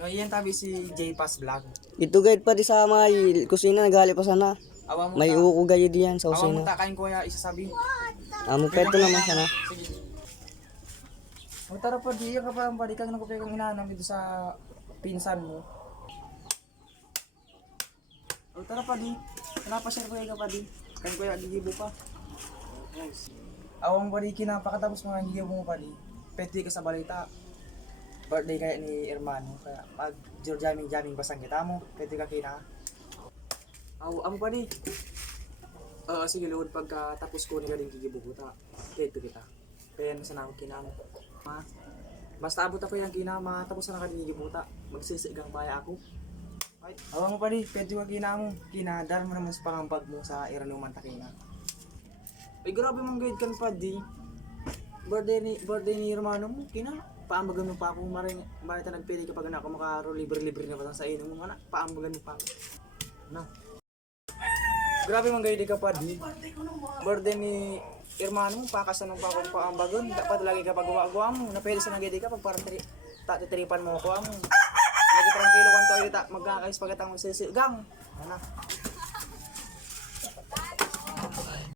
No, iyan tabi si J-Pass Vlog. Ito guide pa di sa may kusina nagali pa sana. Awa mo May ta. uko gayo diyan sa Awa mo kusina. ta, kain ko ya isasabi. Amo peto naman sana. Sige. O tara pa, di ka pa lang pa, di ka nang kupay kang inaanam dito sa pinsan mo. O tara pa di, napashare ko ka pa di. Kain ko ya, gigibo pa. Awang pa di, kinapakatapos mga gigibo mo pa di. Pwede ka sa balita. Birthday kaya ni Hermano, kaya pag jamming basang kita mo, pwede ka kina. Amo pa di. Sige luhod pagka tapos ko ni galing gigibubuta. Pwede kita. Kaya nasa na ako kinamo. Basta abot ako yung kinama, tapos na gigibuta. Magsisigang paya ako. Ay, awang pa di, pwede ka kinamo. Kinadar mo naman sa pangambag mo sa Iranuman Takina. Ay grabe mong guide kan pa di. Birthday ni Hermano mo, paambagan mo pa ako maring marita nagpili kapag na ako makaro libre na pa sa inom mo anak paambagan mo pa ako na grabe man gaydi ka pa di birthday ni Hermano mo pakasan pa ako paambagan dapat lagi kapag gawa mo na pwede sa nagaydi ka pag parang tatitiripan mo ako amo nagitranquilo kan to ita magkakais pagatang magsisigang ana